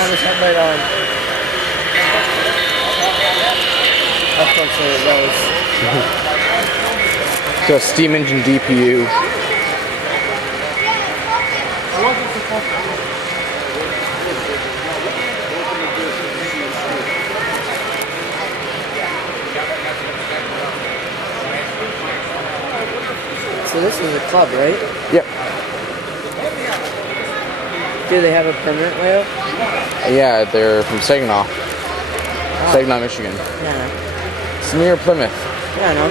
have his headlight on. Unfortunately, it So steam engine DPU. So this is a club, right? Yep. Do they have a permanent layout? Yeah, they're from Saginaw. Oh. Saginaw, Michigan. Yeah. It's near Plymouth. Yeah, I know.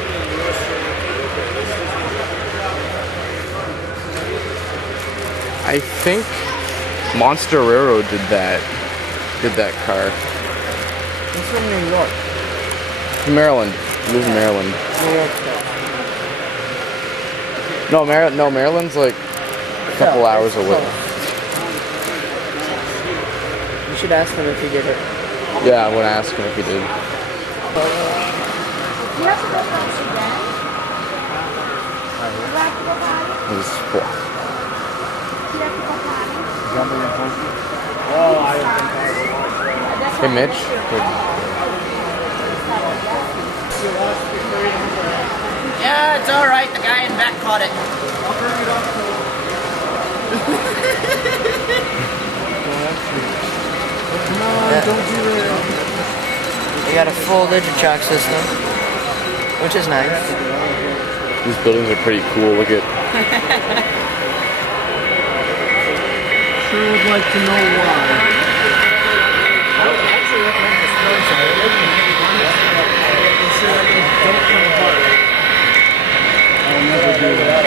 I think Monster Railroad did that car. It's from New York. From Maryland. He lives in Maryland. New York. No, Maryland's like a couple hours away. You should ask him if he did it. Yeah, I'm gonna ask him if he did. You have to go first again. You have to go potty. He's four. You have to go potty. Hey, Mitch. Yeah, it's alright. The guy in back caught it. Come on, don't do that. They got a full Digitrack system, which is nice. These buildings are pretty cool. Look at. Sure would like to know why. I'll never do that.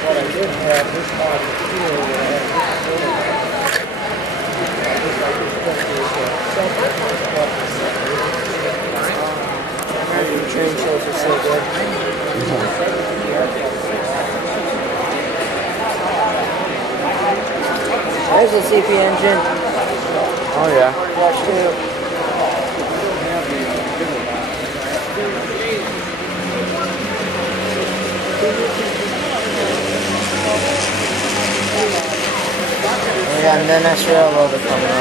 What I did have this body the train shows are so good. There's the CP engine. Oh yeah. Watch too. We got an NS railroader coming up.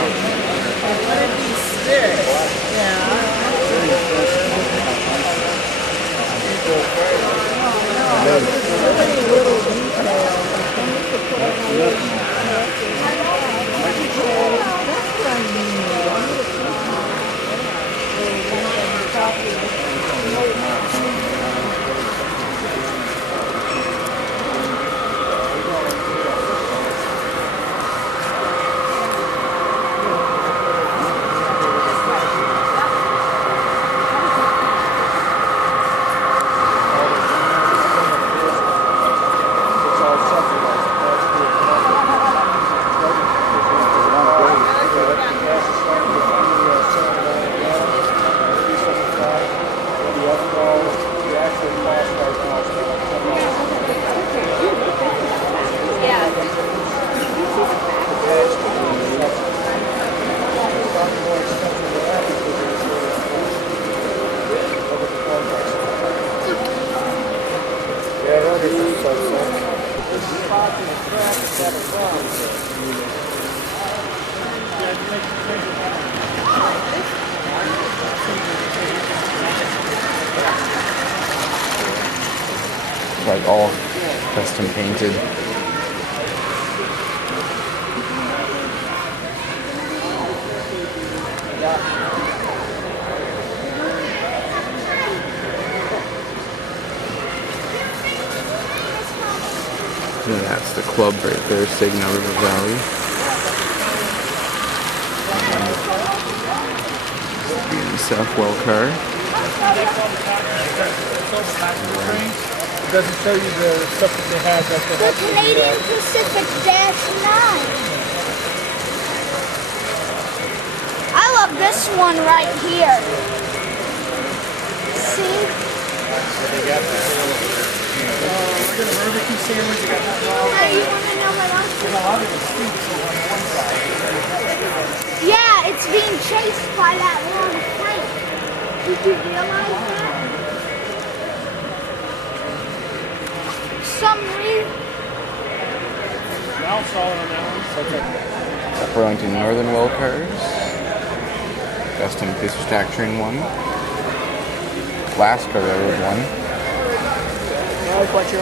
Like all custom painted. And that's the club right there, Saginaw River Valley. And Southwell car. It doesn't show you the stuff that they have. The Canadian Pacific -9. I love this one right here. See? We got a barbecue sandwich. Now you want to know what else? A lot of the streets over on one side. Yeah, it's being chased by that long train. Did you realize that? solid on that one. Burlington Northern Well cars. Custom Fisher Stack Train 1. Alaska Railroad 1. I like what you're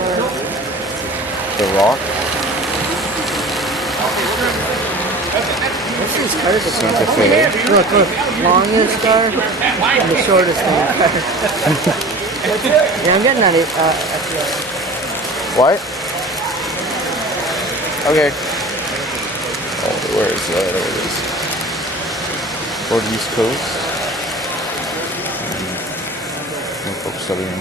The Rock. What's these cars? Santa Fe. Look. Longest car and the shortest car. Yeah, I'm getting that FPS. What? Okay. Oh, where is that? There it is. Toward the East Coast. Norfolk Southern.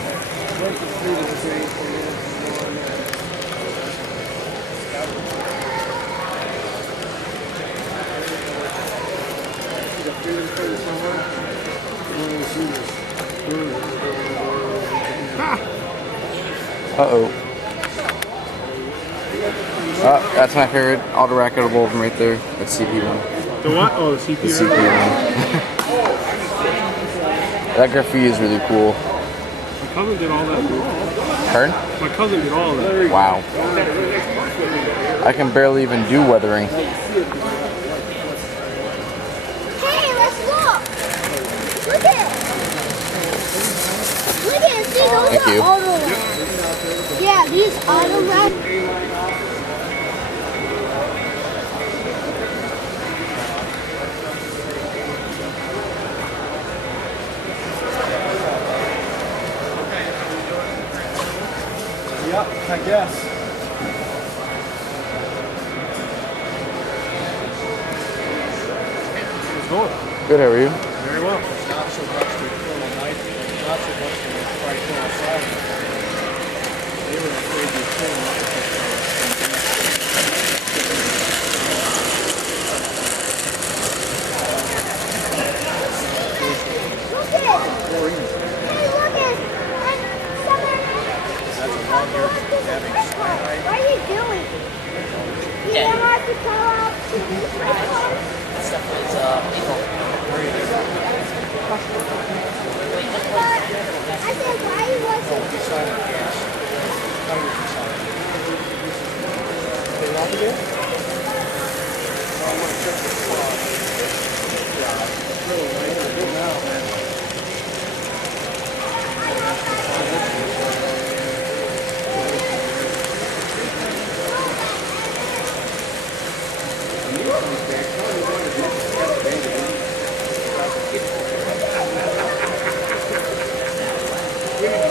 Uh-oh. That's my favorite auto rack out of all of them right there. That's CP1. The what? Oh, the CP. The CP1. That graffiti is really cool. My cousin did all that. Pardon? My cousin did all of that. Wow. I can barely even do weathering. Hey, let's look. Look at it. Look at it. See, those Thank are you. auto. Yeah, these auto racks. Yep, I guess. It's going. Good, how are you? Very well. Not so much to kill a knife, not so much to try to kill a salmon. They were afraid to kill a knife. Look at it. Hey, look at it. And some of what are you doing? You don't have to call out to these cars? Stuff is evil. But I said, why was it? They lock again? I want to check the clock. Yeah, it's really late now, man.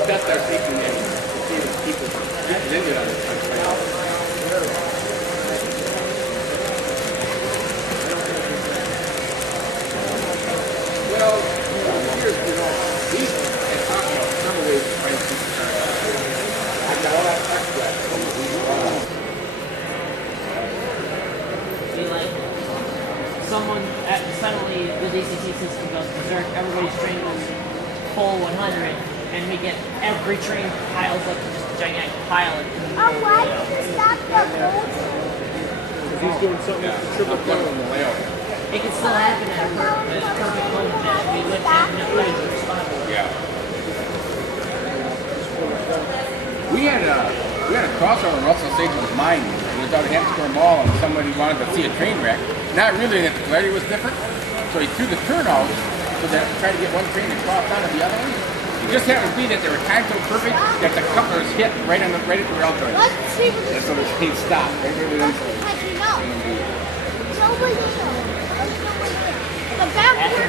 That's our safety net to see the people injured on the country. Well, here's, these and talking about some ways to try to keep the car. I got all that extra. Be like someone suddenly the DCT system goes berserk, everybody's train goes full 100, and we get every train piles up to just a gigantic pile. Oh, why did you stop the boat? He's doing something with the triple Layout. It can still happen at a perfect moment that we wouldn't have enough time to respond. Yeah. We had a crossover in Russell Station with mine. It was out at Hampshire Mall, and somebody wanted to see a train wreck. Not really that the clarity was different, so he threw the turnout so that tried to get one train to cross onto the other one. It just happened to be that they were timed so perfect that the couplers hit right at the rail joint. Let's see what And so the train stopped right where it is. catching up. It's over here. But backwards,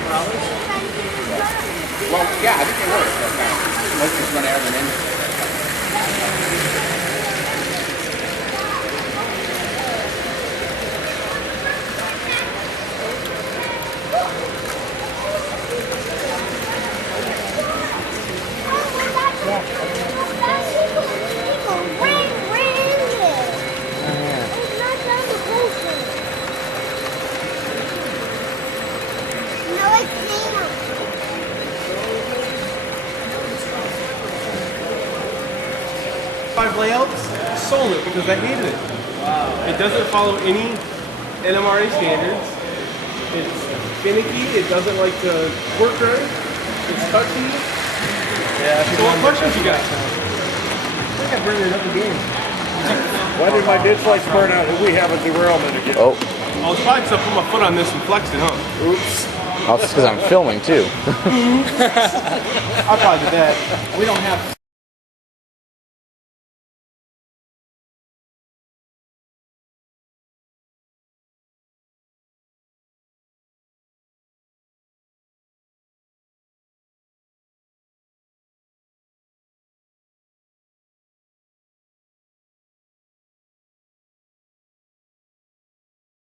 Well, yeah, I think it worked that time. Let's just run out of an engine. layouts, sold it because I hated it. It doesn't follow any NMRA standards. It's finicky. It doesn't like to work right. It's touchy. Yeah, So what questions you got? I think I burned it up again. Why did my ditch light squirt out and we have a derailment again? Oh, I was probably because I put my foot on this and flexed it, huh? Oops. that's because I'm filming too. I probably did that. We don't have